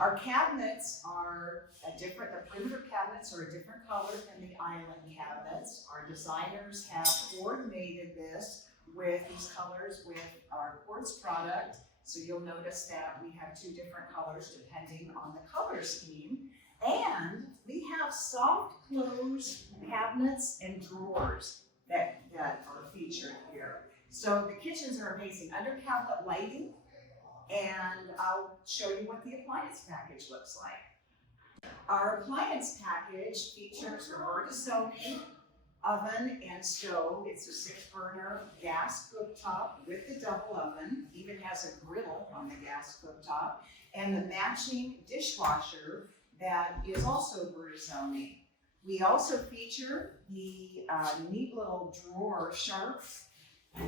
Our cabinets are the perimeter cabinets are a different color than the island cabinets. Our designers have coordinated this with these colors with our quartz product. So you'll notice that we have two different colors depending on the color scheme. And we have soft close cabinets and drawers that are featured here. So the kitchens are amazing. Under cabinet lighting, and I'll show you what the appliance package looks like. Our appliance package features a Bertazzoni oven and stove. It's a 6-burner gas cooktop with the double oven, even has a griddle on the gas cooktop, and the matching dishwasher that is also Bertazzoni. We also feature the neat little drawer sharp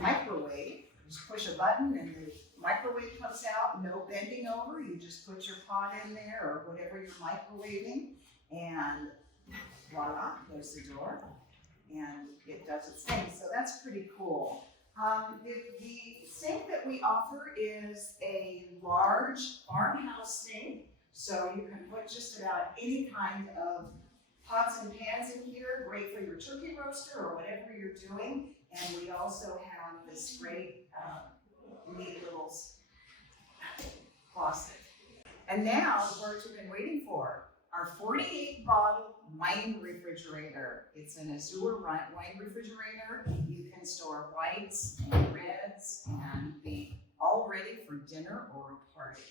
microwave. Just push a button and the microwave comes out, no bending over. You just put your pot in there or whatever you're microwaving, and voila, there's the door. And it does its thing, so that's pretty cool. The sink that we offer is a large farmhouse sink, so you can put just about any kind of pots and pans in here, great for your turkey roaster or whatever you're doing. And we also have this great neat little faucet. And now the words we've been waiting for, our 48-bottle wine refrigerator. It's an Azure wine refrigerator. You can store whites and reds and be all ready for dinner or a party.